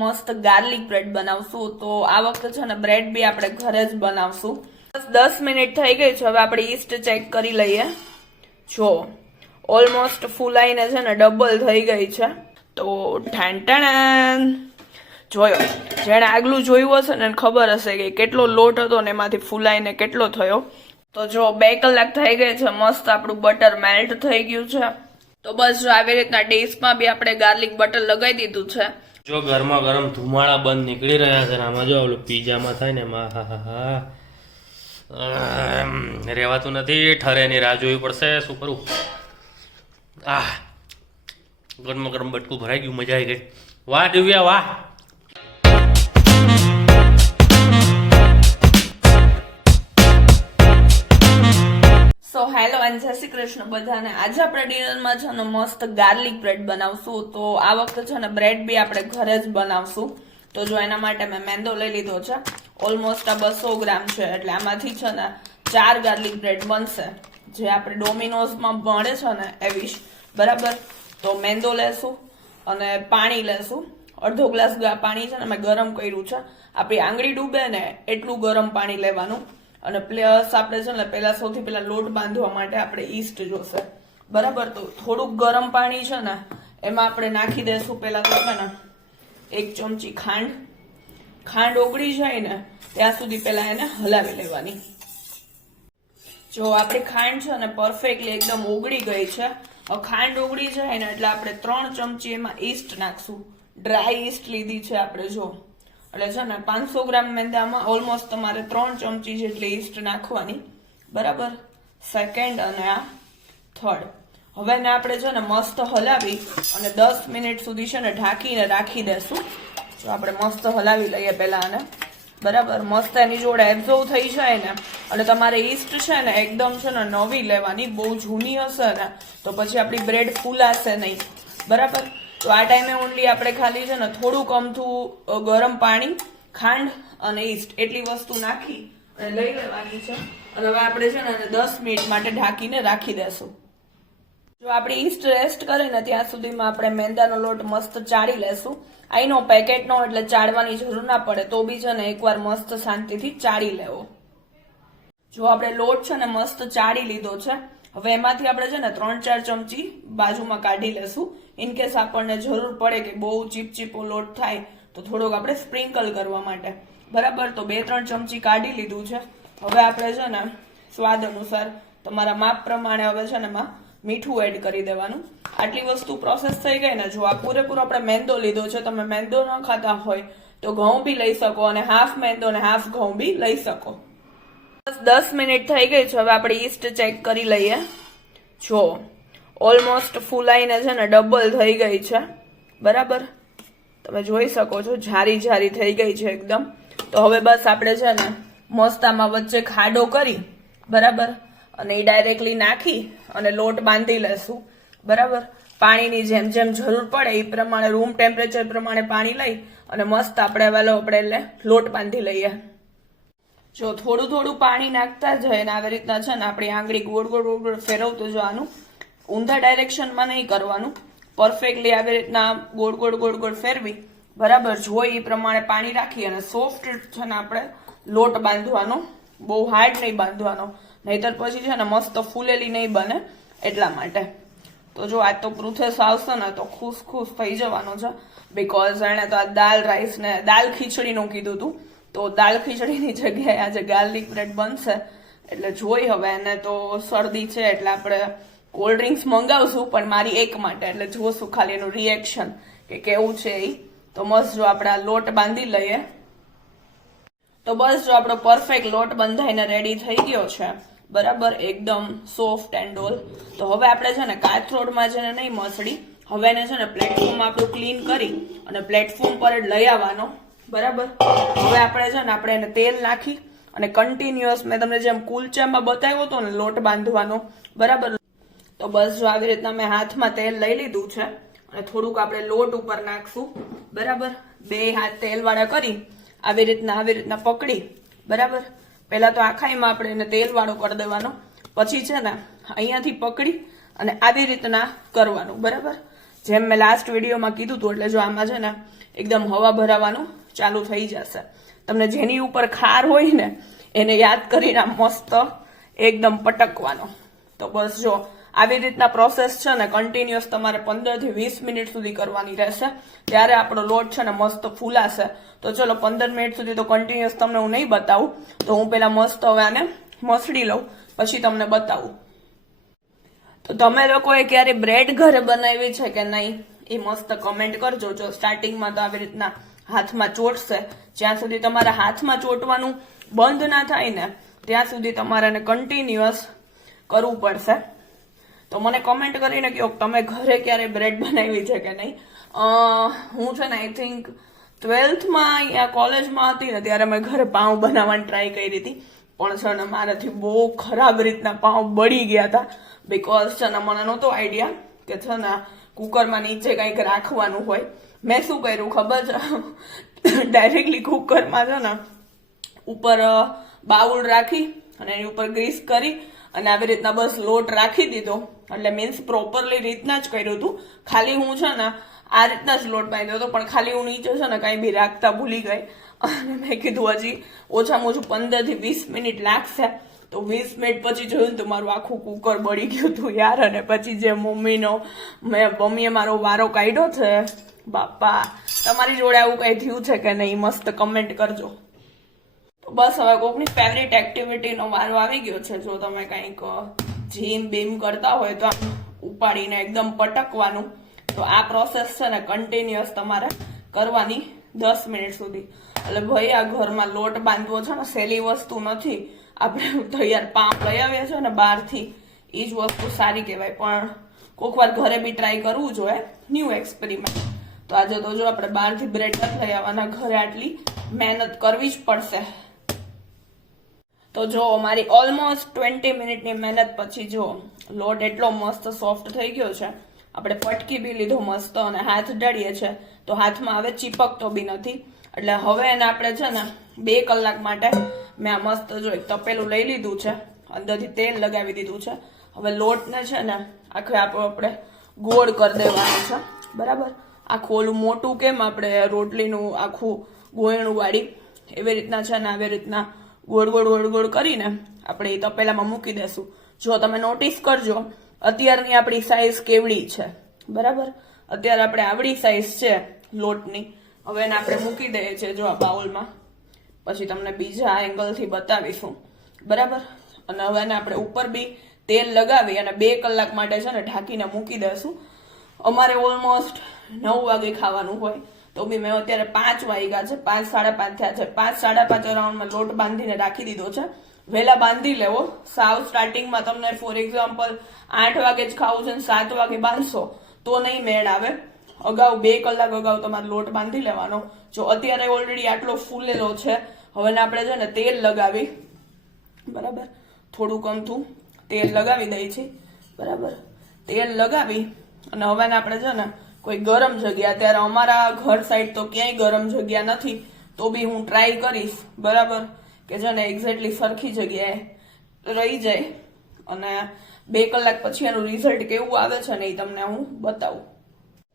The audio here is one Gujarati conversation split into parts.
મસ્ત ગાર્લિક બ્રેડ બનાવશું. તો આ વખતે છે ને બ્રેડ બી આપણે ઘરે જ બનાવશું. બસ 10 મિનિટ થઈ ગઈ છે. હવે આપણે ઈસ્ટ ચેક કરી લઈએ. જો ઓલમોસ્ટ ફૂલાઈને છે ને ડબલ થઈ ગઈ છે. તો ઠાણ જોયો, જેણે આગલું જોયું હશે ને ખબર હશે કે કેટલો લોટ હતો ને એમાંથી ફૂલાઈને કેટલો થયો. તો જો 2 કલાક થઈ ગઈ છે. મસ્ત આપણું બટર મેલ્ટ થઈ ગયું છે. તો બસ જો આવી રીતના ડીશમાં બી આપણે ગાર્લિક બટર લગાવી દીધું છે. જો ગરમા ગરમ ધુમાડા બંધ નીકળી રહ્યા છે. આમાં જો ઓલું પીઝામાં થાય ને એમાં રહેવાતું નથી. ઠરે ની રાહ જોવી પડશે. શું કરું? ગરમા ગરમ બટકું ભરાઈ ગયું. મજા આવી ગઈ. વાહ દિવ્યા વાહ. સો હેલો એન્ડ જય શ્રી કૃષ્ણ બધાને. આજે આપણે ડિનરમાં છે ને મસ્ત ગાર્લિક બ્રેડ બનાવશું. તો આ વખતે છે ને બ્રેડ બી આપણે ઘરે જ બનાવશું. તો જો એના માટે મેં મેંદો લઈ લીધો છે. ઓલમોસ્ટ આ 200 ગ્રામ છે. એટલે આમાંથી છે ને 4 ગાર્લિક બ્રેડ બનશે, જે આપણે ડોમિનોઝમાં મળે છે ને એવી. બરાબર. તો મેંદો લેશું અને પાણી લેશું. અડધો ગ્લાસ પાણી છે ને મેં ગરમ કર્યું છે. આપણી આંગળી ડૂબે ને એટલું ગરમ પાણી લેવાનું. અને પ્લસ આપણે છે ને સૌથી પહેલા લોટ બાંધવા માટે આપણે ઈસ્ટ જોશે. બરાબર. તો થોડુંક ગરમ પાણી છે ને એમાં આપણે નાખી દેશું. પહેલા તો છે ને 1 ચમચી ખાંડ ઓગળી જાય ને ત્યાં સુધી પહેલા એને હલાવી લેવાની. જો આપણી ખાંડ છે ને પરફેક્ટલી એકદમ ઓગળી ગઈ છે. ખાંડ ઓગળી જાય ને એટલે આપણે 3 ચમચી એમાં ઈસ્ટ નાખશું. ડ્રાય ઈસ્ટ લીધી છે આપણે. જો એટલે છે ને 500 ગ્રામ મેંદામાં ઓલમોસ્ટ તમારે 3 ચમચી જેટલી ઈસ્ટ નાખવાની. બરાબર. સેકન્ડ અને આ થર્ડ. હવે ને આપણે છે ને મસ્ત હલાવી અને 10 મિનિટ સુધી છે ને ઢાંકીને રાખી દેશું. જો આપણે મસ્ત હલાવી લઈએ પહેલા આને. બરાબર. મસ્ત એની જોડે એબ્ઝોર્વ થઈ જાય ને. અને તમારે ઈસ્ટ છે ને એકદમ છે ને નવી લેવાની. બહુ જૂની હશે ને તો પછી આપણી બ્રેડ ફૂલાશે નહીં. બરાબર. તો આ ટાઈમે ઓનલી આપણે ખાલી છે ને થોડુંક અમથું ગરમ પાણી, ખાંડ અને ઈસ્ટ એટલી વસ્તુ નાખી અને લઈ લેવાની છે. અને હવે આપણે છે ને 10 મિનિટ માટે ઢાંકીને રાખી દેશું. જો આપણી ઈસ્ટ રેસ્ટ કરે ને ત્યાં સુધીમાં આપણે મેંદાનો લોટ મસ્ત ચાળી લેશું. આઈનો પેકેટનો એટલે ચાળવાની જરૂર ના પડે. તો બી છે ને એકવાર મસ્ત શાંતિથી ચાળી લેવો. જો આપણે લોટ છે ને મસ્ત ચાળી લીધો છે. હવે એમાંથી આપણે છે ને 3-4 ચમચી બાજુમાં કાઢી લેશું. ઇનકેસ આપણને જરૂર પડે કે બહુ ચીપચીપો લોટ થાય તો થોડોક આપણે સ્પ્રિંકલ કરવા માટે. બરાબર. તો 2-3 ચમચી કાઢી લીધું છે. હવે આપણે છે ને સ્વાદ અનુસાર તમારા માપ પ્રમાણે હવે છે ને એમાં મીઠું એડ કરી દેવાનું. આટલી વસ્તુ પ્રોસેસ થઈ ગઈ ને. જો આ પૂરેપૂરો આપણે મેંદો લીધો છે. તમે મેંદો ન ખાતા હોય તો ઘઉં બી લઈ શકો અને હાફ મેંદો અને હાફ ઘઉં બી લઈ શકો. બસ 10 મિનિટ થઈ ગઈ છે. હવે આપણે ઈસ્ટ ચેક કરી લઈએ. જો ઓલમોસ્ટ ફૂલાઈને છે ને ડબલ થઈ ગઈ છે. બરાબર. તમે જોઈ શકો છો જારી જારી થઈ ગઈ છે એકદમ. તો હવે બસ આપણે છે ને મસ્ત આમાં વચ્ચે ખાડો કરી. બરાબર. અને એ ડાયરેક્ટલી નાખી અને લોટ બાંધી લેશું. બરાબર. પાણીની જેમ જેમ જરૂર પડે એ પ્રમાણે રૂમ ટેમ્પરેચર પ્રમાણે પાણી લઈ અને મસ્ત આપણે લોટ બાંધી લઈએ. જો થોડું થોડું પાણી નાખતા જાય ને આવી રીતના છે ને આપણી આંગળી ગોળ ગોળ ફેરવતું જવાનું. ઊંધા ડાયરેક્શનમાં નહીં કરવાનું. પરફેક્ટલી આવી રીતના ગોળ ગોળ ફેરવી. બરાબર. જોઈ એ પ્રમાણે પાણી રાખી અને સોફ્ટ છે ને આપણે લોટ બાંધવાનો. બહુ હાર્ડ નહીં બાંધવાનો, નહીતર પછી છે ને મસ્ત ફૂલેલી નહીં બને. એટલા માટે તો જો આ તો પ્રોસેસ આવશે ને તો ખુશ થઈ જવાનો છે. બીકોઝ એણે તો આ દાલ રાઈસ ને દાલ ખીચડીનું કીધું હતું. તો દાલ ખીચડીની જગ્યાએ આજે ગાર્લિક બ્રેડ બનશે. એટલે જોઈ હવે એને તો શરદી છે એટલે આપણે કોલ્ડ ડ્રિંક્સ મંગાવશું પણ મારી એક માટે. એટલે જોશું ખાલી એનું રિએક્શન કે કેવું છે એ. તો મસ્ત જો આપણે આ લોટ બાંધી લઈએ. તો બસ જો આપણો પરફેક્ટ લોટ બંધાઈને રેડી થઈ ગયો છે. બરાબર. એકદમ સોફ્ટ એન્ડ ઓલ. તો હવે આપણે છે ને કાથરોડમાં છે ને નહીં મસળી. હવે એને છે ને પ્લેટફોર્મ આપણું ક્લીન કરી અને પ્લેટફોર્મ પર જ લઈ આવવાનો. બરાબર. હવે આપણે છે ને આપણે એને તેલ નાખી અને કન્ટિન્યુઅસ મેં તમને જેમ કુલચામાં બતાવ્યો હતો ને લોટ બાંધવાનો. બરાબર. તો બસ જો આવી રીતના મેં હાથમાં તેલ લઈ લીધું છે અને થોડુંક આપણે લોટ ઉપર નાખશું. બરાબર. 2 હાથ તેલ વાળા કરી આવી રીતના પકડી. બરાબર. પહેલા તો આખાઈમાં આપણે એને તેલ વાળો કરી દેવાનો. પછી છે ને અહીંયાથી પકડી અને આવી રીતના કરવાનું. બરાબર. જેમ મેં લાસ્ટ વિડીયોમાં કીધું હતું, એટલે જો આમાં છે ને એકદમ હવા ભરાવાનું ચાલુ થઈ જશે. તમને જેની ઉપર ખાર હોય ને એને યાદ કરીને મસ્ત એકદમ પટકવાનો. તો બસ જો આવી રીતના પ્રોસેસ છે ને કન્ટિન્યુઅસ તમારે 15 થી 20 મિનિટ સુધી કરવાની રહેશે. ત્યારે આપણો લોટ છે ને મસ્ત ફૂલાશે. તો ચલો 15 મિનિટ સુધી તો કન્ટિન્યુઅસ તમને હું નહીં બતાવું, તો હું પેલા મસ્ત હવે આને મસળી લઉં, પછી તમને બતાવું. તો તમે લોકોએ ક્યારે બ્રેડ ઘરે બનાવી છે કે નહીં એ મસ્ત કમેન્ટ કરજો. જો સ્ટાર્ટિંગમાં તો આવી રીતના હાથમાં ચોટશે, જ્યાં સુધી તમારા હાથમાં ચોટવાનું બંધ ના થાય ને ત્યાં સુધી તમારે એને કન્ટિન્યુઅસ કરવું પડશે. તો મને કમેન્ટ કરીને કહો તમે ઘરે ક્યારે બ્રેડ બનાવી છે કે નહીં. હું છે ને આઈ થિંક 12થમાં અહીંયા કોલેજમાં હતી ને ત્યારે મેં ઘરે પાઉં બનાવવાની ટ્રાય કરી હતી, પણ છે ને મારાથી બહુ ખરાબ રીતના પાઉં બળી ગયા હતા. બીકોઝ છે ને મને નહોતો આઈડિયા કે છે ને કુકરમાં નીચે કંઈક રાખવાનું હોય. મેં શું કર્યું ખબર છે, ડાયરેક્ટલી કુકરમાં છે ને ઉપર બાઉલ રાખી અને એની ઉપર ગ્રીસ કરી અને આવી રીતના બસ લોટ રાખી દીધો. એટલે મીન્સ પ્રોપરલી રીતના જ કર્યું હતું. ખાલી હું છે ને આ રીતના જ લોટ બાંધ્યો હતો, પણ ખાલી હું નીચે છે ને કઈ બી રાખતા ભૂલી ગઈ અને મેં કીધું હજી ઓછામાં ઓછું 15 થી 20 મિનિટ લાગશે. તો 20 મિનિટ પછી જોયું તો મારું આખું કુકર બળી ગયું હતું યાર. અને પછી જે મમ્મીએ મારો વારો કાઢ્યો છે, બાપા તમારી જોડે આવું કઈ થયું છે કે નહીં મસ્ત કમેન્ટ કરજો. તો બસ હવે કોકની ફેવરેટ એક્ટિવિટીનો વારો આવી ગયો છે. જો તમે કંઈક જીમ બીમ કરતા હોય તો ઉપાડીને એકદમ પટકવાનું. તો આ પ્રોસેસ છે ને કન્ટિન્યુઅસ તમારે કરવાની 10 મિનિટ સુધી. એટલે ભાઈ આ ઘરમાં લોટ બાંધવો છે ને સહેલી વસ્તુ નથી. આપણે તૈયાર પામ લઈ આવ્યા છે ને બહારથી, એ જ વસ્તુ સારી કહેવાય, પણ કોઈક વાર ઘરે બી ટ્રાય કરવું જોઈએ, ન્યૂ એક્સપેરિમેન્ટ. તો આજે તો જો આપણે બહારથી બ્રેડ નથી લઈ આવવાના, ઘરે આટલી મહેનત કરવી જ પડશે. તો જો મારી ઓલમોસ્ટ 20 મિનિટની મહેનત પછી જો લોટ એટલો મસ્ત સોફ્ટ થઈ ગયો છે. આપણે પટકી બી લીધો મસ્ત અને હાથ ડાળીએ છે તો હાથમાં હવે ચીપકતો બી નથી. એટલે હવે એને આપણે છે ને 2 કલાક માટે મેં આ મસ્ત જો એક તપેલું લઈ લીધું છે, અંદરથી તેલ લગાવી દીધું છે. હવે લોટને છે ને આખે આપણે ગોળ કરી દેવાનું છે, બરાબર. આખું ઓલું મોટું કેમ આપણે રોટલીનું આખું ગોયણું વાળી એવી રીતના છે ને આવી રીતના ગોળ ગોળ ગોળ ગોળ કરીને આપણે એ તપેલામાં મૂકી દેશું. જો તમે નોટિસ કરજો અત્યારની આપણી સાઈઝ કેવડી છે, બરાબર. અત્યારે આપણે આવડી સાઈઝ છે લોટની. હવે એને આપણે મૂકી દઈએ છીએ જો આ બાઉલમાં, પછી તમને બીજા એંગલથી બતાવીશું, બરાબર. અને હવે એને આપણે ઉપર બી તેલ લગાવી અને 2 કલાક માટે છે ને ઢાંકીને મૂકી દઈશું. અમારે ઓલમોસ્ટ 9 વાગે ખાવાનું હોય, તો બી મેં અત્યારે 5 વાગ્યા છે, 5 સાડા 5 થયા છે. 5 સાડા 5 અરાઉન્ડમાં લોટ બાંધીને રાખી દીધો છે. વહેલા બાંધી લેવો. સાવ સ્ટાર્ટિંગમાં તમને ફોર એક્ઝામ્પલ 8 વાગે જ ખાવું છે ને 7 વાગે બાંધશો તો નહીં મેળ આવે. અગાઉ 2 કલાક અગાઉ તમારે લોટ બાંધી લેવાનો. જો અત્યારે ઓલરેડી આટલો ફૂલેલો છે, હવે આપણે છે ને તેલ લગાવી, બરાબર. થોડુંક અમથું તેલ લગાવી દઈએ છીએ, બરાબર. તેલ લગાવી અને હવે આપણે છે ને કોઈ ગરમ જગ્યા, અત્યારે અમારા ઘર સાઈડ તો ક્યાંય ગરમ જગ્યા નથી, તો બી હું ટ્રાય કરીશ, બરાબર, કે છે ને એક્ઝેક્ટલી સરખી જગ્યાએ રહી જાય. અને 2 કલાક પછી એનું રિઝલ્ટ કેવું આવે છે ને એ તમને હું બતાવું.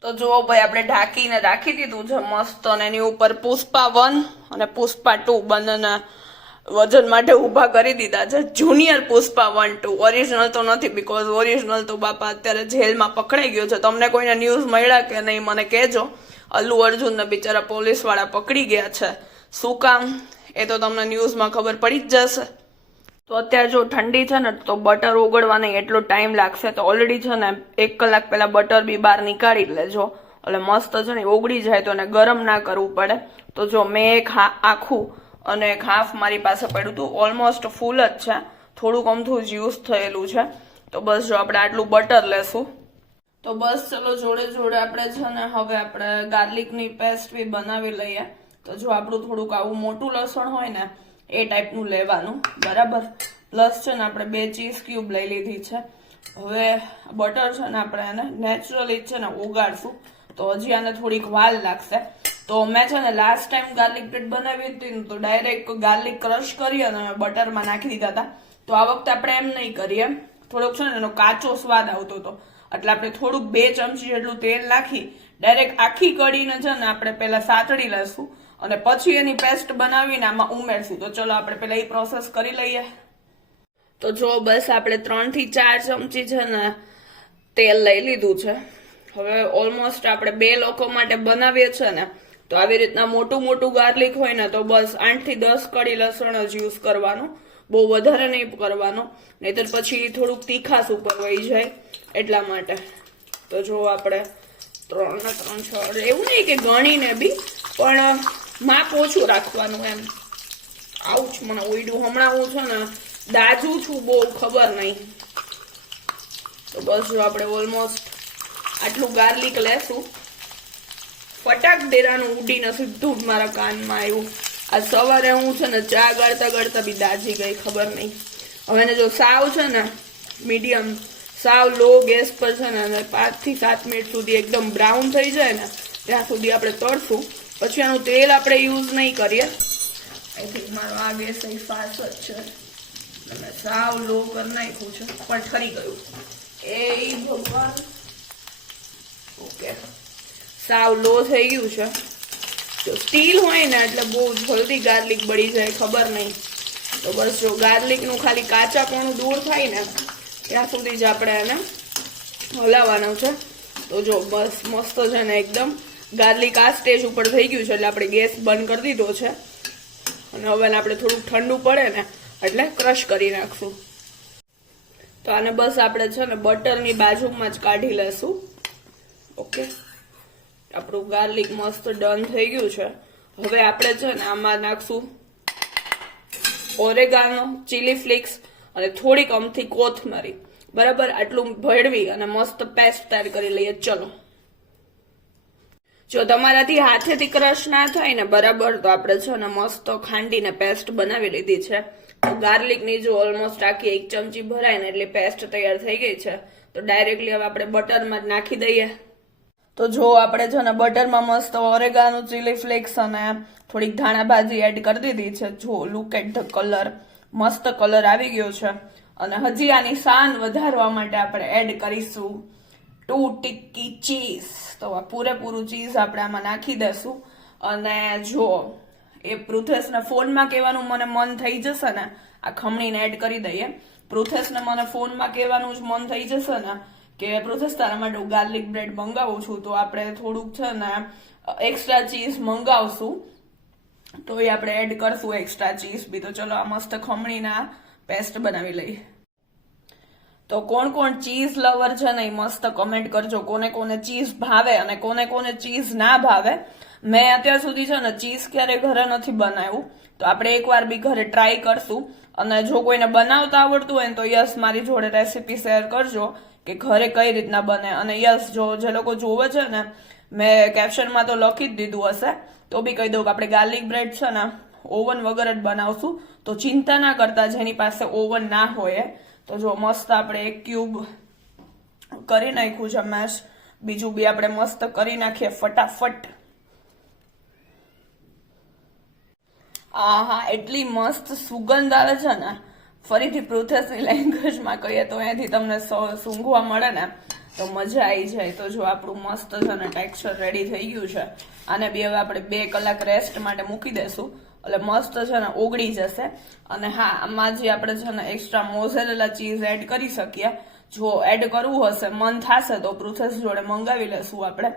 તો જુઓ ભાઈ આપણે ઢાંકીને રાખી દીધું છે મસ્ત, અને એની ઉપર પુષ્પા 1 અને પુષ્પા 2 બંનેના વજન માટે ઊભા કરી દીધા છે. જુનિયર પુષ્પા 1, 2 ઓરિજિનલ તો નથી, બીકોઝ ઓરિજિનલ તો બાપા અત્યારે જેલમાં પકડાઈ ગયો છે. તમને કોઈને ન્યૂઝ મળ્યા કે નહીં મને કહેજો. અલ્લુ અર્જુનને બિચારા પોલીસ વાળા પકડી ગયા છે. શું કામ એ તો તમને ન્યૂઝમાં ખબર પડી જ જશે. તો અત્યારે જો ઠંડી છે ને તો બટર ઓગળવાને એટલો ટાઈમ લાગશે. તો ઓલરેડી છે ને 1 કલાક પહેલા બટર બી બહાર નીકાળી લેજો, એટલે મસ્ત છે ને ઓગળી જાય તો એને ગરમ ના કરવું પડે. તો જો મેં એક આખું અને એક હાફ મારી પાસે પડ્યું હતું, ઓલમોસ્ટ ફૂલ જ છે, થોડુંક અમથું જ યુઝ થયેલું છે. તો બસ જો આપણે આટલું બટર લેશું. તો બસ ચલો જોડે જોડે આપણે છે ને હવે આપણે ગાર્લિકની પેસ્ટ બી બનાવી લઈએ. તો જો આપણું થોડુંક આવું મોટું લસણ હોય ને એ ટાઈપનું લેવાનું, બરાબર. પ્લસ છે ને આપણે 2 ચીઝ ક્યુબ લઈ લીધી છે. હવે બટર છે ને આપણે એને નેચરલી છે ને ઓગાળશું, તો હજી આને થોડીક વાર લાગશે. તો મેં છે ને લાસ્ટ ટાઈમ ગાર્લિક બ્રેડ બનાવી હતી ને તો ડાયરેક્ટ ગાર્લિક ક્રશ કરી અને બટરમાં નાખી દીધા હતા. તો આ વખતે આપણે એમ નહીં કરીએ, થોડોક છે ને એનો કાચો સ્વાદ આવતો હતો. એટલે આપણે થોડુંક 2 ચમચી જેટલું તેલ નાખી ડાયરેક્ટ આખી કઢીને છે ને આપણે પહેલા સાતળી લેશું અને પછી એની પેસ્ટ બનાવીને આમાં ઉમેરશું. તો ચલો આપણે પહેલા એ પ્રોસેસ કરી લઈએ. તો જો બસ આપણે 3 થી 4 ચમચી છે ને તેલ લઈ લીધું છે. હવે ઓલમોસ્ટ આપણે 2 લોકો માટે બનાવીએ છે ને તો આવી રીતના મોટું મોટું ગાર્લિક હોય ને તો બસ 8 થી 10 કળી લસણ જ યુઝ કરવાનું, બહુ વધારે નહીં કરવાનો, નહીતર પછી થોડુંક તીખાસ ઉપર વહી જાય એટલા માટે. તો જો આપણે 3 ને 3 6 એવું નહીં કે ગણીને બી, પણ માપ ઓછું રાખવાનું એમ. આવું જ મને ઉઈડું હમણાં હું છે ને દાજુ છું બહુ ખબર નહીં. તો બસ જો આપણે ઓલમોસ્ટ આટલું ગાર્લિક લેશું. ફટાક દેરાનું ઉડીને સીધું જ મારા કાનમાં આવ્યું. આ સવારે હું છે ને ચા ગાળતા ગાળતા બી દાજી ગઈ, ખબર નહીં. હવે એને જો સાવ છે ને મીડિયમ સાવ લો ગેસ પર છે ને 5 થી 7 મિનિટ સુધી એકદમ બ્રાઉન થઈ જાય ને ત્યાં સુધી આપણે તળશું. પછી આનું તેલ આપણે યુઝ નહીં કરીએ. આઈ થિંક મારો આ ગેસ ફાસ્ટ જ છે, મેં સાવ લો કરી નાખ્યું છે પણ ઠરી ગયું. એ ભગવાન, ઓકે સાવ લો થઈ ગયું છે. જો સ્ટીલ હોય ને એટલે બહુ જલ્દી ગાર્લિક બળી જાય, ખબર નહીં. તો બસ જો ગાર્લિકનું ખાલી કાચાપણું દૂર થાય ને ત્યાં સુધી જ આપણે એને હલાવવાનું છે. તો જો બસ મસ્ત છે ને એકદમ ગાર્લિક આ સ્ટેજ ઉપર થઈ ગયું છે એટલે આપણે ગેસ બંધ કરી દીધો છે. અને હવે આપણે થોડુંક ઠંડુ પડે ને એટલે ક્રશ કરી નાખશું. તો આને બસ આપણે છે ને બટરની બાજુમાં જ કાઢી લેશું. ઓકે, આપણું ગાર્લિક મસ્ત ડન થઈ ગયું છે. હવે આપણે છે ને આમાં નાખશું ઓરેગાનો, ચીલી ફ્લેક્સ અને થોડીક અમથી કોથમરી. બરાબર, આટલું ભેળવી અને મસ્ત પેસ્ટ તૈયાર કરી લઈએ. ચલો, જો તમારાથી હાથેથી ક્રશ ના થાય ને બરાબર તો આપણે છે ને મસ્ત ખાંડીને પેસ્ટ બનાવી લીધી છે. ગાર્લિકની જો ઓલમોસ્ટ આખી 1 ચમચી ભરાય ને એટલે પેસ્ટ તૈયાર થઈ ગઈ છે. તો ડાયરેક્ટલી હવે આપણે બટરમાં જ નાખી દઈએ. તો જો આપણે છે ને બટરમાં મસ્ત ઓરેગાનો, ચીલી ફ્લેક્સ અને થોડીક ધાણા ભાજી એડ કરી દીધી છે. જો લુક એટ ધ કલર, મસ્ત કલર આવી ગયો છે. અને હજી આની શાન વધારવા માટે આપણે એડ કરીશું 2 ટિક્કી ચીઝ. તો આ પૂરેપૂરું ચીઝ આપણે આમાં નાખી દેશું. અને જો એ પૃથેશને ફોનમાં કહેવાનું મને મન થઈ જશે ને આ ખમણીને એડ કરી દઈએ. પૃથેશને મને ફોનમાં કહેવાનું જ મન થઈ જશે ને કે પૃથેશ તારા માટે હું ગાર્લિક બ્રેડ મંગાવું છું, તો આપણે થોડુંક છે ને એક્સ્ટ્રા ચીઝ મંગાવશું. તો એ આપણે એડ કરશું એક્સ્ટ્રા ચીઝ બી. તો ચલો આ મસ્ત ખમણીના પેસ્ટ બનાવી લઈએ. તો કોણ કોણ ચીઝ લવર છે ને એ મસ્ત કમેન્ટ કરજો, કોને કોને ચીઝ ભાવે અને કોને કોને ચીઝ ના ભાવે. મેં અત્યાર સુધી છે ને ચીઝ ક્યારે ઘરે નથી બનાવ્યું, તો આપણે એકવાર બી ઘરે ટ્રાય કરશું. અને જો કોઈને બનાવતા આવડતું હોય ને તો યસ મારી જોડે રેસીપી શેર કરજો કે ઘરે કઈ રીતના બને. અને યસ જો જે લોકો જોવે છે ને મેં કેપ્શનમાં તો લખી જ દીધું હશે, તો બી કહી દઉં કે આપણે ગાર્લિક બ્રેડ છે ને ઓવન વગર જ બનાવશું. તો ચિંતા ના કરતા જેની પાસે ઓવન ના હોય. તો જો મસ્ત આપણે 1 ક્યુબ કરી નાખ્યું છે મેશ. બીજું બી આપણે મસ્ત કરી નાખીએ ફટાફટ. હા, એટલી મસ્ત સુગંધ આવે છે ને. ફરીથી પૃથેશની લેંગ્વેજમાં કહીએ તો અહીંયાથી તમને સૂંઘવા મળે ને તો મજા આવી જાય. તો જો આપણું મસ્ત છે ને ટેક્સચર રેડી થઈ ગયું છે. આને બી હવે આપણે 2 કલાક રેસ્ટ માટે મૂકી દેશું એટલે મસ્ત છે ને ઓગળી જશે. અને હા, આમાં જે આપણે છે ને એક્સ્ટ્રા મોઝરેલા ચીઝ એડ કરી શકીએ. જો એડ કરવું હશે, મન થશે તો પૃથેશ જોડે મંગાવી લેશું આપણે.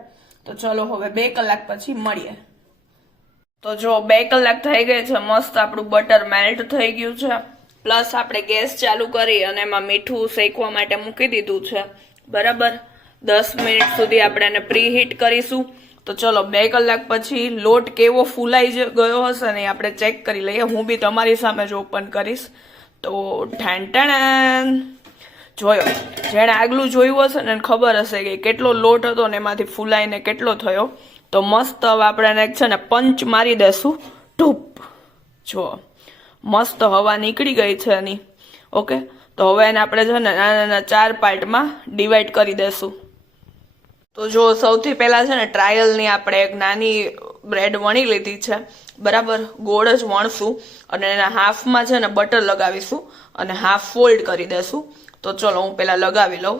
તો ચલો હવે 2 કલાક પછી મળીએ. તો જો 2 કલાક થઈ ગઈ છે, મસ્ત આપણું બટર મેલ્ટ થઈ ગયું છે. પ્લસ આપણે ગેસ ચાલુ કરી અને એમાં મીઠું શેકવા માટે મૂકી દીધું છે. બરાબર, 10 મિનિટ સુધી આપણે એને પ્રી હીટ કરીશું. તો ચલો 2 કલાક પછી લોટ કેવો ફૂલાઈ ગયો હશે ને આપણે ચેક કરી લઈએ. હું બી તમારી સામે જ ઓપન કરીશ. તો ઠેણ જોયો, જેણે આગલું જોયું હશે ને ખબર હશે કે કેટલો લોટ હતો ને એમાંથી ફૂલાઈને કેટલો થયો. તો મસ્ત હવે આપણે છે ને પંચ મારી દેશું. ધૂપ, જો મસ્ત હવા નીકળી ગઈ છે એની. ઓકે, તો હવે એને આપણે છે ને નાના નાના 4 પાર્ટમાં ડિવાઈડ કરી દેશું. તો જો સૌથી પહેલા છે ને ટ્રાયલની આપણે એક નાની બ્રેડ વણી લીધી છે. બરાબર, ગોળ જ વણશું અને એના હાફમાં છે ને બટર લગાવીશું અને હાફ ફોલ્ડ કરી દેશું. તો ચલો હું પહેલા લગાવી લઉં.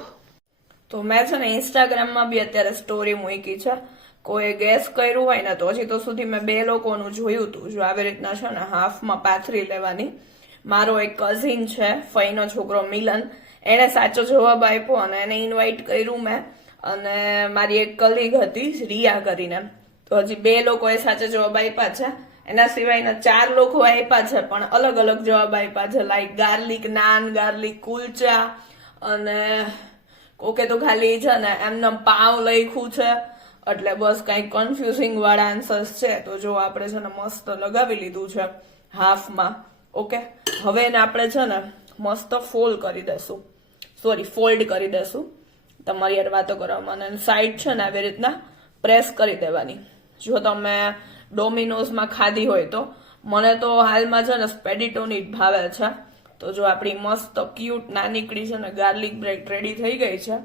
તો મેં છે ને ઇન્સ્ટાગ્રામમાં બી અત્યારે સ્ટોરી મૂકી છે. કોઈ ગેસ કર્યું હોય ને તો હજી તો સુધી મેં 2 લોકોનું જોયું હતું. જો આવી રીતના છે ને હાફમાં પાથરી લેવાની. મારો એક કઝિન છે, ફઈનો છોકરો મિલન, એને સાચો જવાબ આપ્યો અને એને ઇન્વાઇટ કર્યું મેં. અને મારી એક કલીગ હતી રિયા કરીને, તો હજી 2 લોકોએ સાચો જવાબ આપ્યા છે. એના સિવાયના 4 લોકો આપ્યા છે પણ અલગ અલગ જવાબ આપ્યા છે, like garlic naan, garlic kulcha, અને કોકે તો ખાલી છે ને એમને પાવ લખ્યું છે. એટલે બસ કઈક કન્ફ્યુઝિંગ વાળા આન્સર્સ છે. તો જો આપણે છે ને મસ્ત લગાવી લીધું છે હાફમાં. ઓકે, હવે એને આપણે છે ને મસ્ત ફોલ્ડ કરી દેશું. તમારી યાર વાતો કરવામાં. અને સાઈડ છે ને આવી રીતના પ્રેસ કરી દેવાની. જો તમે ડોમિનોઝમાં ખાધી હોય તો, મને તો હાલમાં છે ને સ્પેડિટોની જ ભાવે છે. તો જો આપણી મસ્ત ક્યુટ નાનીકડી છે ને ગાર્લિક બ્રેડ રેડી થઈ ગઈ છે.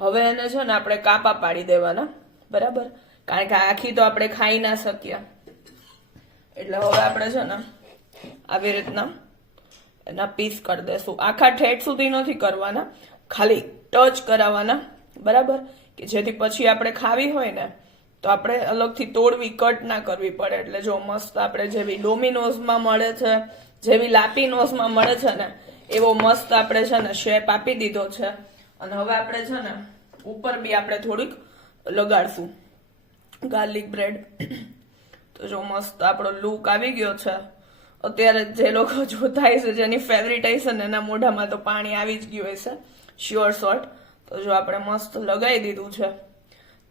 હવે એને છે ને આપણે કાપા પાડી દેવાના, બરાબર, કારણ કે આખી તો આપણે ખાઈ ના શકીએ. એટલે હવે આપણે છે ને આવી રીતના એના પીસ કરી દેશું. આખા ઠેઠ સુધી નથી કરવાના, ખાલી ટચ કરાવવાના, બરાબર, કે જેથી પછી આપણે ખાવી હોય ને તો આપણે અલગથી તોડવી, કટ ના કરવી પડે. એટલે જો મસ્ત આપણે જેવી ડોમિનોઝમાં મળે છે, જેવી લાપીનોઝમાં મળે છે ને, એવો મસ્ત આપણે છે ને શેપ આપી દીધો છે. અને હવે આપણે છે ને ઉપર બી આપણે થોડીક લગાડશું ગાર્લિક બ્રેડ. તો જો મસ્ત આપણો લુક આવી ગયો છે. અત્યારે જે લોકો જોતા હશે, જેની ફેવરિટ હશે ને એના મોઢામાં તો પાણી આવી જ ગયું હશે શ્યોર શોર્ટ. તો જો આપણે મસ્ત લગાવી દીધું છે.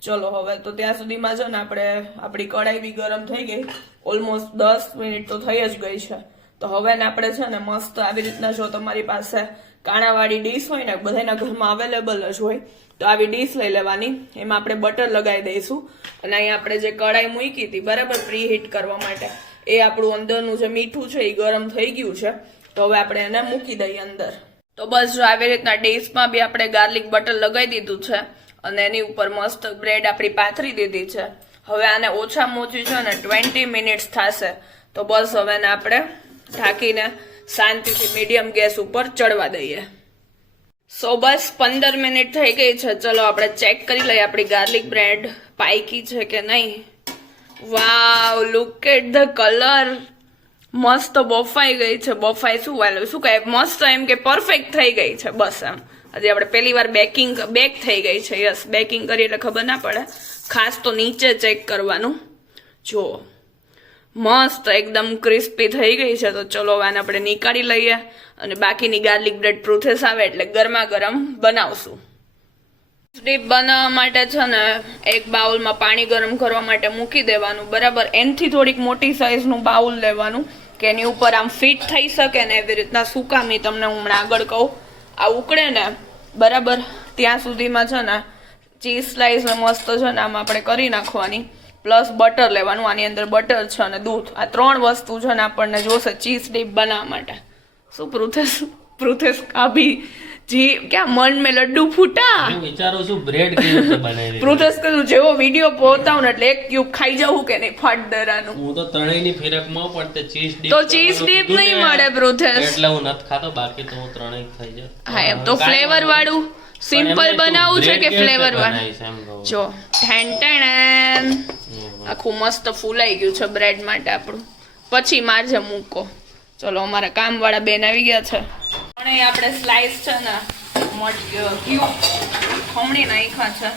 ચલો હવે તો ત્યાં સુધીમાં છે ને આપણી કઢાઈ બી ગરમ થઈ ગઈ. ઓલમોસ્ટ 10 મિનિટ તો થઈ જ ગઈ છે. તો હવે ને આપણે છે ને મસ્ત આવી રીતના, જો તમારી પાસે કાણાવાળી ડીશ હોય ને, બધાના ઘરમાં અવેલેબલ જ હોય, તો આવી ડીશ લઈ લેવાની. એમાં આપણે બટર લગાવી દઈશું. અને અહીંયા આપણે જે કઢાઈ મૂકી હતી બરાબર પ્રી હીટ કરવા માટે, એ આપણું અંદરનું જે મીઠું છે એ ગરમ થઈ ગયું છે. તો હવે આપણે એને મૂકી દઈએ અંદર. તો બસ જો આવી રીતના ડીશમાં બી આપણે ગાર્લિક બટર લગાવી દીધું છે અને એની ઉપર મસ્ત બ્રેડ આપણી પાથરી દીધી છે. હવે આને ઓછામાં ઓછી છે ને 20 મિનિટ્સ થશે. તો બસ હવે એને આપણે ઢાંકીને શાંતિથી મીડિયમ ગેસ ઉપર ચડવા દઈએ. સો બસ 15 મિનિટ થઈ ગઈ છે. ચલો આપણે ચેક કરી લઈએ આપણી ગાર્લિક બ્રેડ પાઈકી છે કે નહીં. વાવ, લુક એટ ધ કલર. મસ્ત બફાઈ ગઈ છે. બફાઈ શું કહે, મસ્ત એમ કે પરફેક્ટ થઈ ગઈ છે. બસ એમ. હજી આપણે પહેલી વાર બેક થઈ ગઈ છે. યસ, બેકિંગ કરી એટલે ખબર ના પડે. ખાસ તો નીચે ચેક કરવાનું. જો મસ્ત એકદમ ક્રિસ્પી થઈ ગઈ છે. તો ચલો આને આપણે નીકાળી લઈએ અને બાકીની ગાર્લિક બ્રેડ પ્રોસેસ આવે એટલે ગરમા ગરમ બનાવશું. ડીપ બનાવવા માટે છે ને એક બાઉલમાં પાણી ગરમ કરવા માટે મૂકી દેવાનું, બરાબર. એનથી થોડીક મોટી સાઈઝનું બાઉલ લેવાનું કે એની ઉપર આમ ફિટ થઈ શકે ને એવી રીતના. સુકામી તમને હમણાં આગળ કહું, આ ઉકળે ને બરાબર ત્યાં સુધીમાં છે ને ચીઝ સ્લાઈસ મસ્ત છે ને આમ આપણે કરી નાખવાની. પ્લસ બટર લેવાનું. આની અંદર બટર છે અને દૂધ. આ 3 વસ્તુ છે ને આપણને જોશે ચીઝ ડીપ બનાવવા માટે. શું પ્રુથેશ કાભી જી ક્યાં મન મેં લડ્ડુ ફૂટા. હું વિચારું છું બ્રેડ કેવી રીતે બનાવી. પ્રુથેશ કહ્યું જેવો વિડીયો પોતાવ ને એટલે એક ક્યુબ ખાઈ જવું કે નહીં ફાટ દરાનું. હું તો ત્રણેયની ફિરકમાં પણ તે ચીઝ ડીપ તો ચીઝ ડીપ નહીં મળે પ્રુથેશ, એટલે હું નથી ખાતો. બાકી તો હું ત્રણેય ખાઈ જાઉં. હા એમ તો ફ્લેવર વાળું સિમ્પલ બનાવવું છે કે ફ્લેવર વાળું. જો ઠેન આખું મસ્ત ફૂલાઈ ગયું છે બ્રેડ માટે આપણું. પછી મારજે મૂકો. ચલો અમારા કામ વાળા બેન આવી ગયા છે. પણ આપણે સ્લાઈસ છે ને ક્યુબ ખમણી નાખ્યા છે.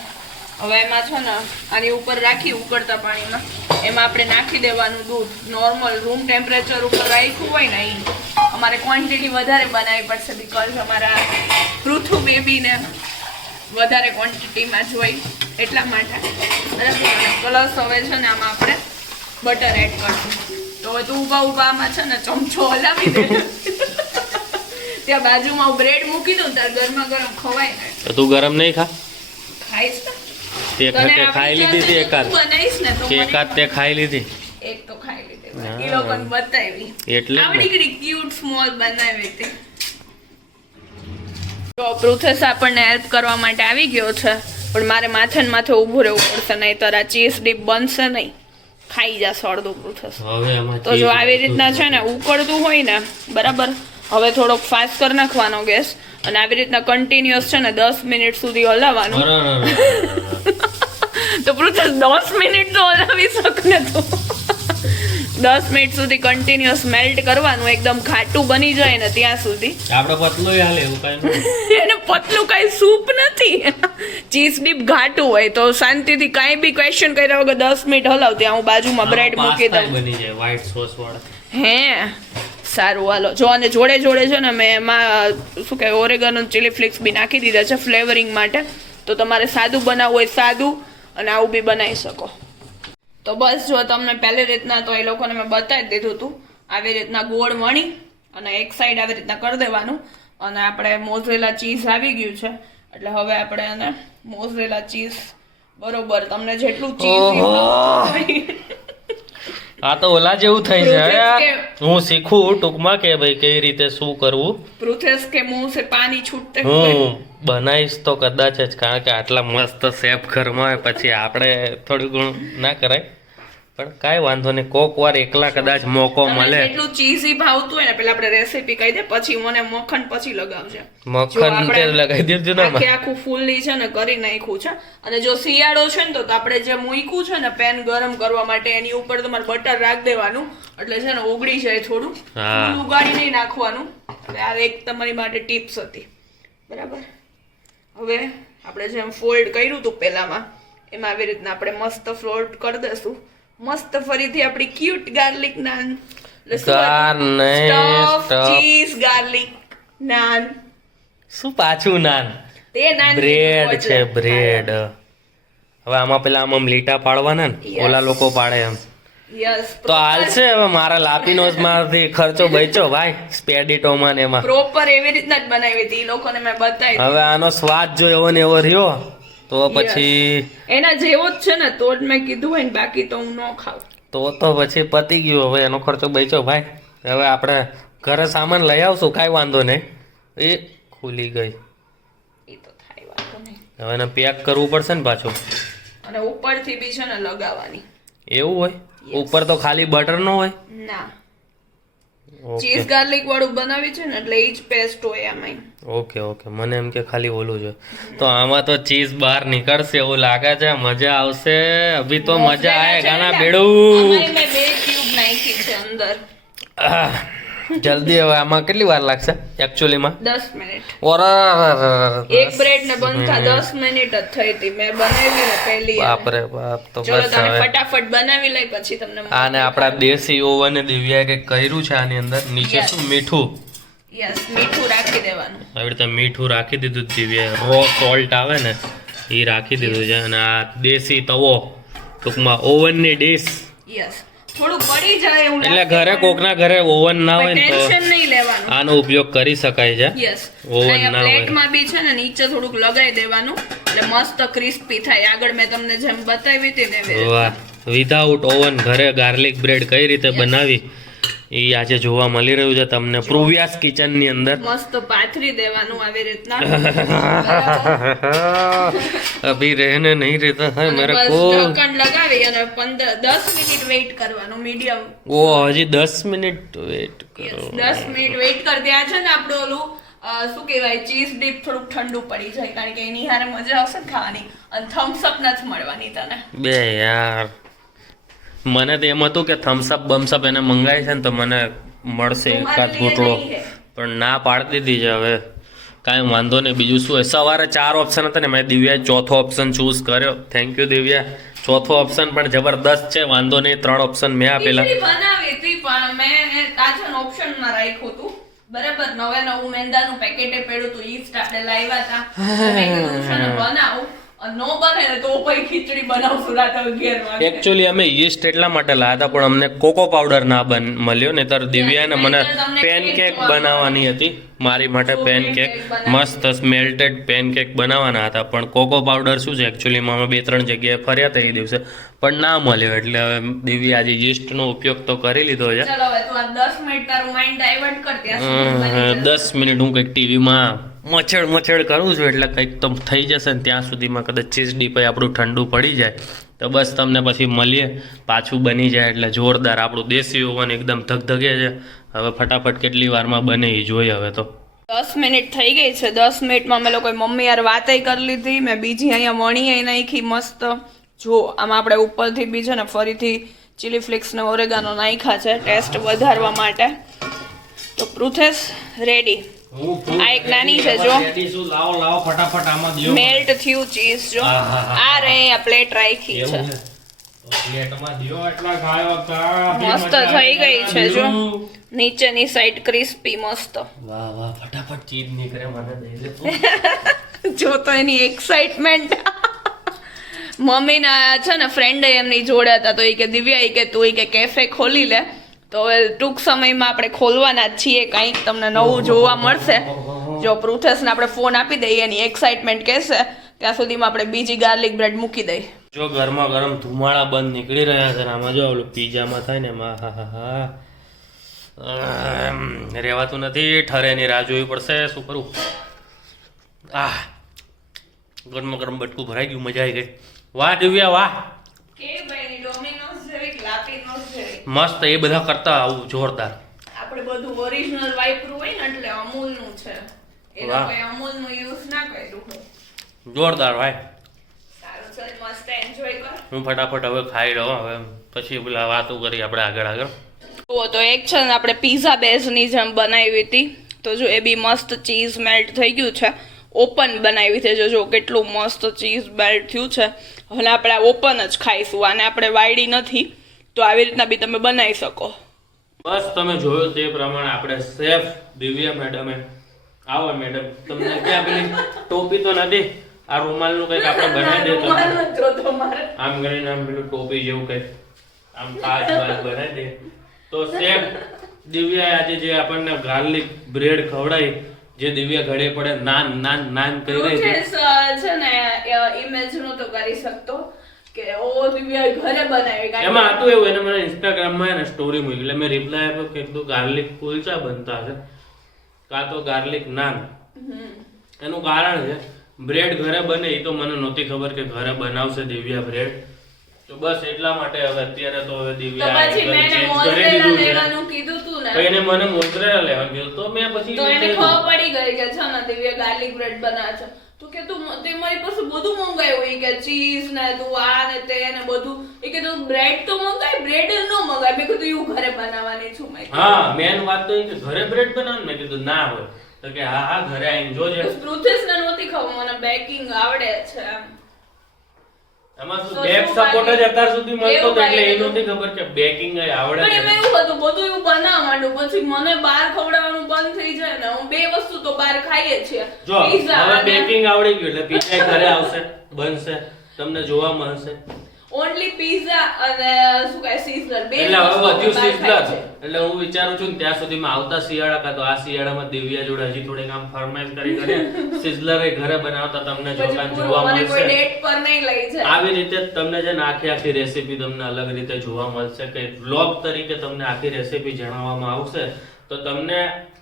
હવે એમાં છે ને આની ઉપર રાખી ઉકળતા પાણીમાં, એમાં આપણે નાખી દેવાનું દૂધ. નોર્મલ રૂમ ટેમ્પરેચર ઉપર રાખ્યું હોય ને એ. અમારે ક્વોન્ટિટી વધારે બનાવવી પડશે બીકોઝ અમારા પૃથુ બેબીને વધારે ક્વોન્ટિટીમાં જોઈ એટલા માટે, બરાબર. પ્લસ હવે છે ને આમાં આપણે બટર એડ કરશું. તો હવે તું ઊભા આમાં છે ને ચમચો હલાવી દે. ત્યાં બાજુમાં બ્રેડ મૂકી દઉં તાર ગરમા ગરમ ખવાય ને. તો તું ગરમ નહીં ખાઈશ ને? તે ખાઈ લીધી હતી એકાદ. બનાવીશ ને તો એકાદ તે ખાઈ લીધી. એક તો ખાઈ લીધી. એ લોકોને બતાવી. એટલે આવડી ક્યુટ સ્મોલ બનાવી હતી. તો પ્રુથેસ આપણને હેલ્પ કરવા માટે આવી ગયો છે. પણ મારે માથે ને માથે ઊભું રહેવું પડશે, નહીં તો આ ચીઝ ડીપ બનશે નહીં. ખાઈ જશે અડધું પ્રુથેસ. તો જો આવી રીતના છે ને ઉકળતું હોય ને બરાબર, હવે થોડોક ફાસ્ટ કરી નાખવાનો ગેસ અને આવી રીતના કન્ટિન્યુઅસ છે ને 10 મિનિટ સુધી હલાવવાનું. તો પૃથ્વી 10 મિનિટ તો હલાવી શકને તો 10 મિનિટ સુધી કન્ટિન્યુઅસ મેલ્ટ કરવાનું એકદમ ઘાટું બની જાય ને ત્યાં સુધી. આપણે પતલું હાલે એવું કઈ એને પતલું કઈ સૂપ નથી. ચીઝ ડીપ ઘાટું હોય તો શાંતિથી કાંઈ બી ક્વેશ્ચન કર્યા વગર 10 મિનિટ હલાવ ત્યાં હું બાજુમાં બ્રેડ મૂકી દઉં. બની જાય વ્હાઈટ સોસ વાળા. હે સારું હાલો જો. અને જોડે જોડે છે ને મેં એમાં શું કહેવાય ઓરેગનો ચીલી ફ્લેક્સ બી નાખી દીધા છે ફ્લેવરિંગ માટે. તો તમારે સાદું બનાવવું હોય સાદું અને આવું બી બનાવી શકો. તો બસ જો તમને પહેલી રીતના તો એ લોકોને મેં બતાવી દીધું હતું. આવી રીતના ગોળ વણી અને એક સાઈડ આવી રીતના કરી દેવાનું. અને આપણે મોઝરેલા ચીઝ આવી ગયું છે એટલે હવે આપણે એને મોઝરેલા ચીઝ બરોબર તમને જેટલું ચીઝ આ તો ઓલા જેવું થઈ જાય. હું શીખું ટૂંકમાં કે ભાઈ કઈ રીતે શું કરવું. પ્રુથેસ કે મુંહ સે પાણી છૂટતે હું બનાવીશ તો કદાચ જ, કારણ કે આટલા મસ્ત શેફ ઘરમાં હોય પછી આપણે થોડું ઘણું ના કરાય. પણ કાંઈ વાંધો નહીં, કોક વાર એકલા કદાચ મોકો મળે. એટલું ચીઝી ભાવતું હોય ને પેલા આપણે રેસીપી કહી દે પછી મને મખણ પછી લગાવજે. મખણ તે લગાવી દીધું ને આખે આખું ફૂલ્લી છે ને કરી નાખ્યું છે. અને જો શિયાળો છે ને તો આપણે જે મૂક્યું છે ને પેન ગરમ કરવા માટે એની ઉપર તમારે બટર રાખી દેવાનું એટલે છે ને ઓગળી જાય થોડું. ફૂલ ઉગાડી નહીં નાખવાનું. એટલે આ એક તમારી માટે ટિપ્સ હતી બરાબર. હવે આપણે જેમ ફોલ્ડ કર્યું હતું પેલામાં એમાં આવી રીતના આપણે મસ્ત ફ્લોટ કરી દેશું. મસ્ત ફરીથી આપણી cute garlic naan cheese garlic naan. શું પાછું નાન? તે નાન બ્રેડ છે બ્રેડ. હવે આમાં પેલા આમ લીટા પાડવાના ને ઓલા લોકો પાડે એમ. યસ તો હાલશે. હવે મારા લાપીનોઝ માંથી ખર્ચો બચ્યો ભાઈ સ્પેડિટોમાં ને એમાં. પ્રોપર એવી રીતના જ બનાવી હતી એ લોકોને મેં બતાવી. હવે આનો સ્વાદ જો એવો ને એવો રહ્યો તો પછી એના જેવો જ છે ને તો જ મેં કીધું હોય ને બાકી તો હું ન ખાઉં. તો પછી પતી ગયું. હવે એનો ખર્ચો બચ્યો ભાઈ. હવે આપણે ઘરે સામાન લઈ આવશું કાંઈ વાંધો નહીં. એ ખુલી ગઈ. એ તો થાય વાંધો નહીં. હવે એને પેક કરવું પડશે ને પાછું. અને ઉપરથી બી છે ને લગાવવાની. એવું હોય? ઉપર તો ખાલી બટર નો હોય? ના, ચીઝ ગાર્લિક વાળું બનાવી છે ને એટલે એ જ પેસ્ટ હોય આમાં. Okay okay. મને એમ કે ખાલી ઓલું છે. તો આમાં તો ચીઝ બહાર નીકળશે એવું લાગે છે. મજા આવશે. અભી તો મજા આયેગા ના બેડું. મેં 2 ક્યુબ નાખી છે અંદર. જલ્દી. હવે આમાં કેટલી વાર લાગશે એકચ્યુઅલી માં? 10 મિનિટ. ઓર એક બ્રેડ ને બનતા 10 મિનિટ જ થઈ હતી. મેં બનાવી ને પહેલી. બાપ રે બાપ. તો ચલો બસ તમે હવે ફટાફટ બનાવી લઈ પછી તમને. આને આપણા દેશી ઓવન દિવ્યાએ કંઈક કર્યું છે આની અંદર. નીચે શું મીઠું? યસ મીઠું રાખી દેવાનું. આવી રીતે મીઠું રાખી દીધું દિવ્યાએ. રો સોલ્ટ આવે ને એ રાખી દીધું છે. અને આ દેશી તવો ટૂંકમાં ઓવનની ડીશ. યસ થોડું પડી જાય એવું એટલે ઘરે કોકના ઘરે ઓવન ના હોય ને તો ટેન્શન નહીં લેવાનું. આનો ઉપયોગ કરી શકાય છે. યસ ઓવન ના હોય પ્લેટમાં બી છે ને નીચે થોડુંક લગાવી દેવાનું એટલે મસ્ત ક્રિસ્પી થાય. આગળ મેં તમને જેમ બતાવી હતી ને. વાહ. વિધાઉટ ઓવન ઘરે ગાર્લિક બ્રેડ કઈ રીતે બનાવી એ આજે જોવા મળી રહ્યું છે તમને પ્રુવ્યાસ કિચન ની અંદર. મસ્ત પાથરી દેવાનું આવી રીતના. અભી રહેને નહીં રહેતા है मेरे को. ઢક્કણ લગાવી અને 10 મિનિટ વેઇટ કરવાનું મીડિયમ. ઓ હજી 10 મિનિટ વેઇટ કરો. 10 મિનિટ વેઇટ કર. ત્યાં છે ને આપણું ઓલું શું કહેવાય ચીઝ ડીપ થોડુંક ઠંડુ પડી જાય કારણ કે એની હારે મજા આવશે ને ખાવાની. અને થમ્સ અપ નથી મળવાની તને. બે યાર મને તો એમ હતું કે થમ્સઅપ બમ્સઅપ એને મંગાવી છે ને તો મને મળશે એકાદ ઘૂંટડો. પણ ના પાડી દીધી છે. હવે કાંઈ વાંધો નહીં. બીજું શું હોય. સવારે 4 ઓપ્શન હતા ને મેં દિવ્યાએ ચોથો ઓપ્શન ચૂઝ કર્યો. Thank you Divya. ચોથો ઓપ્શન પણ જબરદસ્ત છે. વાંધો નહીં. 3 ઓપ્શન મેં આપેલા. બનાવી હતી પણ મેં કાચન ઓપ્શનમાં રાખ્યું હતું બરાબર. નવું મેંદાનું પેકેટે પડ્યું હતું. ઈસ્ટ આપણે લાવ્યા હતા. મેં કીધું છે ને બનાવું. નો બને ને તો પછી ખીચડી બનાવશું રાત 11 વાગે. એકચ્યુઅલી અમે યીસ્ટ એટલા માટે લાવ્યા હતા પણ અમને કોકો પાવડર ના મળ્યો. નહીતર દિવ્યાને મને પેનકેક બનાવવાની હતી. મારી માટે પેનકેક મસ્ત મેલ્ટેડ પેનકેક બનાવવાના હતા પણ કોકો પાવડર શું છે એકચ્યુઅલીમાં અમે 2-3 જગ્યાએ ફર્યા હતા એ દિવસે પણ ના મળ્યો. એટલે હવે દિવ્યા આજે યીસ્ટનો ઉપયોગ તો કરી લીધો છે. ચલો હવે તું આ 10 મિનિટ તારું માઇન્ડ ડાયવર્ટ કર. ત્યાં 10 મિનિટ હું કંઈક ટીવીમાં મચડ કરું છું એટલે કંઈક તો થઈ જશે ને ત્યાં સુધીમાં કદાચ ચીઝ ડીપ આપણું ઠંડુ પડી જાય તો બસ તમને પછી મળીએ પાછું બની જાય એટલે જોરદાર. આપણું દેશી ઓવન એકદમ ધગધગે છે. હવે ફટાફટ કેટલી વારમાં બને એ જોઈએ હવે તો. 10 મિનિટ થઈ ગઈ છે. 10 મિનિટમાં અમે લોકોએ મમ્મી યાર વાતય કરી લીધી. મેં બીજી અહીંયા વણીએ નાખી મસ્ત. જો આમાં આપણે ઉપરથી બી છે ને ફરીથી ચીલી ફ્લેક્સ ને ઓરેગાનો નાખ્યા છે ટેસ્ટ વધારવા માટે. તો પૃથેશ રેડી. આ એક નાની છે જો. લાવો ફટાફટ આમાં દ્યો. મેલ્ટ થયું ચીઝ જો. આ રે આ પ્લેટ રાખી છે. પ્લેટમાં દ્યો એટલા ખાયો કા. મસ્ત થઈ ગઈ છે જો. નીચેની સાઈડ ક્રિસ્પી મસ્ત. વાહ ફટાફટ ચીઝ નીકળે મને દઈ દે. જો તો એની એક્સાઇટમેન્ટ. મમ્મીના છે ને ફ્રેન્ડ એમની જોડે હતા તો એ કે દિવ્યા એ કે તું એ કે કેફે ખોલી લે. તો હવે ટૂંક સમયમાં આપણે ખોલવાના જ છીએ. કંઈક તમને નવું જોવા મળશે. જો પૃથેશને આપણે ફોન આપી દઈએ એની એક્સાઇટમેન્ટ કહેશે ત્યાં સુધીમાં આપણે બીજી ગાર્લિક બ્રેડ મૂકી દઈએ. જો ગરમા ગરમ ધુમાડા બંધ નીકળી રહ્યા છે. આમાં જો ઓલું પીઝામાં થાય ને એમાં રહેવાતું નથી. ઠરેની રાહ જોવી પડશે. શું કરું? ગરમા ગરમ બટકું ભરાઈ ગયું. મજા આવી ગઈ. વાહ દિવ્યા વાહ. મસ્ત. એ બધા કરતા આવું જોરદાર. આપણે બધું ઓરિજિનલ વાપરું હોય ને એટલે અમૂલનું છે. એ લોકોએ અમૂલનું યુઝ ના કર્યું હોય. જોરદાર ભાઈ. સારું ચાલ મસ્ત એન્જોય કર. હું ફટાફટ હવે ખાઈ લઉં. હવે પછી પેલા વાતો કરી આપણે આગળ. તો એક છે ને આપણે પીઝા બેઝની જેમ બનાવી હતી. તો જો એ બી મસ્ત ચીઝ મેલ્ટ થઈ ગયું છે. ઓપન બનાવી છે. જો કેટલું મસ્ત ચીઝ મેલ્ટ થયું છે. હવે આપણે ઓપન જ ખાઈશું. આને આપણે વાયડી નથી તો આવી રીતના બી તમે બનાવી શકો. બસ તમે જોયું તે પ્રમાણે આપણે શેફ દિવ્યા મેડમે. આવો મેડમ. તમને ક્યાં પેલી ટોપી તો નથી? આ રૂમાલનું કંઈક આપણે બનાવી દે. આમ કરીને આમ પેલું ટોપી જેવું કંઈક આમ કાચ બનાવી દે. તો શેફ દિવ્યા આજે જે આપણને ગાર્લિક બ્રેડ ખવડાવી, જે દિવ્યા ઘડે પડે નાન કરી રહી છે ને ઇમેજ નો તો કરી શકતો કે ઓ દિવ્યા ઘરે બનાવી. એમાં હતું એવું, એને મને ઇન્સ્ટાગ્રામમાં એને સ્ટોરી મૂકી એટલે મેં રિપ્લાય આપ્યો કે એકદમ ગાર્લિક કુલચા બનતા છે કાં તો ગાર્લિક નાન. એનું કારણ છે બ્રેડ ઘરે બને. એ તો મને નહોતી ખબર કે ઘરે બનાવશે દિવ્યા બ્રેડ. તો બસ એટલા માટે હવે અત્યારે તો હવે દિવ્યા એને મને મોઝરેલા લેવા કીધું. તો મેં પછી તો એને ખબર પડી ગઈ કે છે ને દિવ્યા ગાર્લિક બ્રેડ બનાવે છે. તો કે તું તે મારી પાસે બધું મંગાવ્યું હોય કે ચીઝ ને તું આ ને તે ને બધું. એ કે તું બ્રેડ તો મંગાય, બ્રેડ ન મંગાય. મેં કીધું હું ઘરે બનાવવાની છું. હા મેન વાત તો એ કે ઘરે બ્રેડ બનાવ. મેં કીધું ના હોય તો કે હા ઘરે આવીને જોજે. પૃથેશ ને નહોતી ખબર મને બેકિંગ આવડે છે. એમાં શું બેક સપોર્ટ જ અત્યાર સુધી મળતો હતો એટલે એ નહોતી ખબર કે બેકિંગ આવડે છે. પણ એમાં એવું હતું બધું એવું બનાવવા માંડું પછી મને બહાર ખવડાવવાનું બંધ થઈ જાય ને. હું બે વસ્તુ તો બહાર ખાઈએ છીએ. જો હવે બેકિંગ આવડી ગયું એટલે પીઝા ઘરે આવશે, બનશે, તમને જોવા મળશે. ઓન્લી પીઝા અને શું કહે સિઝલર બે એટલે હવે બધું સિઝલર. એટલે હું વિચારું છું ત્યાં સુધીમાં આવતા શિયાળા કા તો આ શિયાળામાં દિવ્યા જોડે હજી થોડીક આમ ફરમાઈશ કરી સિઝલર એ ઘરે બનાવતા તમને જોવા મળશે. ડેટ પર નહીં લઈ જાય. આવી રીતે તમને છે ને આખી રેસીપી તમને અલગ રીતે જોવા મળશે કે વ્લોગ તરીકે તમને આખી રેસીપી જણાવવામાં આવશે. તો તમને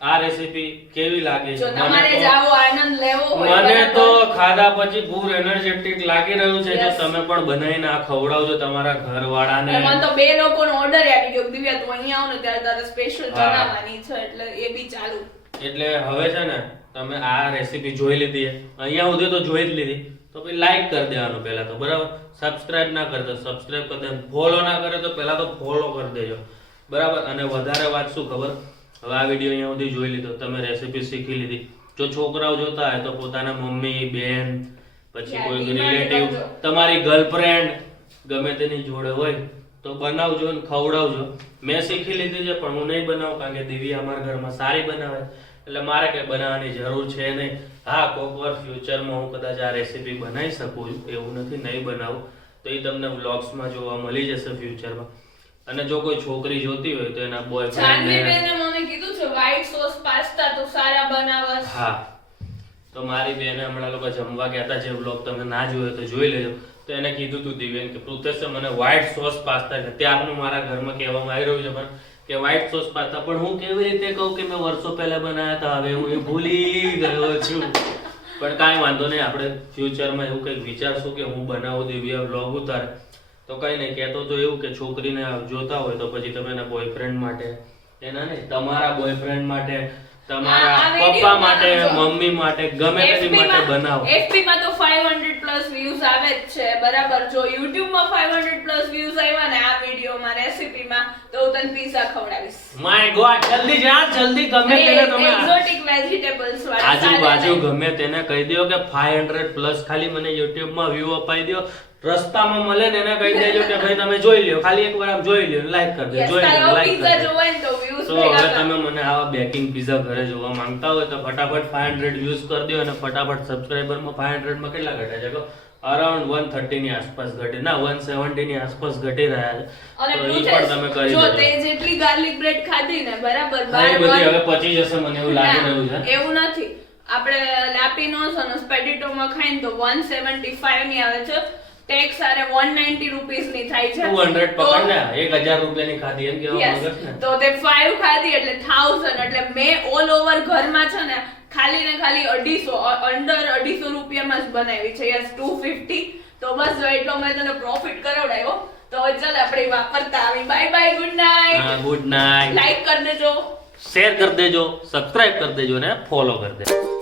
આ રેસીપી કેવી લાગે છે? તમારે જાવો આનંદ લેવો હોય મને તો ખાધા પછી પૂર એનર્જેટિક લાગી રહ્યું છે. જો તમે પણ બનાવીને આ ખવડાવજો તમારા ઘરવાળાને. મને તો બે લોકોનો ઓર્ડર આવી ગયો દિવ્યા તું અહીંયા આવ ને ત્યારે તારે સ્પેશિયલ બનાવવાની છે એટલે એ બી ચાલુ. એટલે હવે છે ને તમે આ રેસીપી જોઈ લીધી અહીંયા સુધી તો જોઈ જ લીધી તો પછી લાઈક કરી દેવાનું પહેલા તો બરાબર. સબસ્ક્રાઇબ ના કરે તો સબસ્ક્રાઇબ કરી દેવાનું. ફોલો ના કરે તો પહેલા તો ફોલો કરી દેજો બરાબર. અને વધારે વાત શું ખબર, હવે આ વિડીયો અહીંયા સુધી જોઈ લીધો, તમે રેસીપી શીખી લીધી. જો છોકરાઓ જોતા હોય તો પોતાના મમ્મી બેન પછી કોઈ રિલેટિવ તમારી ગર્લફ્રેન્ડ ગમે તેની જોડે હોય તો બનાવજો ને ખવડાવજો. મેં શીખી લીધી છે પણ હું નહીં બનાવું કારણ કે દિવ્યા અમારા ઘરમાં સારી બનાવે એટલે મારે કઈ બનાવવાની જરૂર છે નહીં. હા કોઈક વાર ફ્યુચરમાં હું કદાચ આ રેસીપી બનાવી શકું છું, એવું નથી નહીં બનાવું. તો એ તમને વ્લોગ્સમાં જોવા મળી જશે ફ્યુચરમાં. અને જો કોઈ છોકરી જોતી હોય તો એના બોયફ્રેન્ડ મને કીધું છે વ્હાઈટ સોસ પાસ્તા તો સારા બનાવસ. હા તો મારી બેને હમણાં લોકો જમવા ગયા હતા, જે વ્લોગ તમે ના જોયો તો જોઈ લેજો. તો એને કીધું તું દિવ્યાને કે પૃથેશે મને વ્હાઈટ સોસ પાસ્તા છે. ત્યારનું મારા ઘરમાં કહેવામાં આવી રહ્યું છે પણ કે વ્હાઈટ સોસ પાસ્તા. પણ હું કેવી રીતે કહું કે મેં વર્ષો પહેલા બનાવ્યા હતા, હવે હું એ ભૂલી ગયો છું. પણ કાંઈ વાંધો નહીં, આપણે ફ્યુચરમાં એવું કંઈક વિચારશું કે હું બનાવું દિવ્યા વ્લોગ ઉતારે. તો કઈ નહીં, કહેતો તો એવું કે છોકરીને જોતા હોય તો પછી તમે એના બોયફ્રેન્ડ માટે, એના નહીં, તમારા બોયફ્રેન્ડ માટે, તમારા આ પપ્પા વિડીયોમાં માટે, જો. મમ્મી માટે, ગમે તેની માટે બનાવો. FB માં તો 500 પ્લસ વ્યૂઝ આવે જ છે, બરાબર. જો YouTube માં 500 પ્લસ વ્યૂઝ આવ્યા ને આ વિડીયોમાં રેસીપીમાં, તો હું તને પીઝા ખવડાવીશ. માય ગોડ, જલ્દી જા, જલ્દી ગમે તેને તમે એક્ઝોટિક વેજીટેબલ્સ વાળા આજુબાજુ ગમે તેને કહી દો કે 500 પ્લસ ખાલી મને YouTube માં વ્યૂ અપાઈ દો. રસ્તામાં મળે ને એને કહી દેજો કે ભાઈ તમે જોઈ લ્યો, ખાલી એકવાર આમ જોઈ લ્યો, લાઈક કરી દો, જોઈ લ્યો, લાઈક પીઝા કરી દો. જોવાય ને તો વ્યૂઝ તો હવે તમે મને આવા બેકિંગ પીઝા ઘરે જોવા માંગતા હોય તો ફટાફટ 500 વ્યૂઝ કરી દો અને ફટાફટ સબસ્ક્રાઇબરમાં 500 માં કેટલા ઘટે છે? અરાઉન્ડ 130 ની આસપાસ ઘટે, ના 170 ની આસપાસ ઘટી રહ્યા છે. અને તો ઈ પૂછે, પણ તમે કરી જો દેજો. તે જેટલી ગાર્લિક બ્રેડ ખાધી ને, બરાબર, હા, એ બધી બાર હવે પચી જશે મને એવું લાગી રહ્યું છે. એવું નથી. આપણે લાપિનોસ અને સ્પેડિટોમાં ખાઈને તો 175 ની આવે છે, ટેક્સ આરે 190 રૂપીસ ની થાય છે. 200 તો- પકડ ને, 1000 રૂપિયાની ખાધી એમ કેવા Yes. માંગે છે ને. તો તે 5 ખાધી એટલે 1000, એટલે મેં ઓલ ઓવર ઘરમાં છે ને ખાલી ને ખાલી 250 અંડર 250 રૂપિયામાં જ બનાવી છે. યસ, 250. તો બસ જો એટલો મેં તને પ્રોફિટ કરાવડાવ્યો. તો હવે ચાલ આપણે વાપરતા આવી. Bye bye, good night. હા, ગુડ નાઇટ. લાઈક કરી દેજો. શેર કરી દેજો, સબસ્ક્રાઇબ કરી દેજો ને ફોલો કરી દેજો.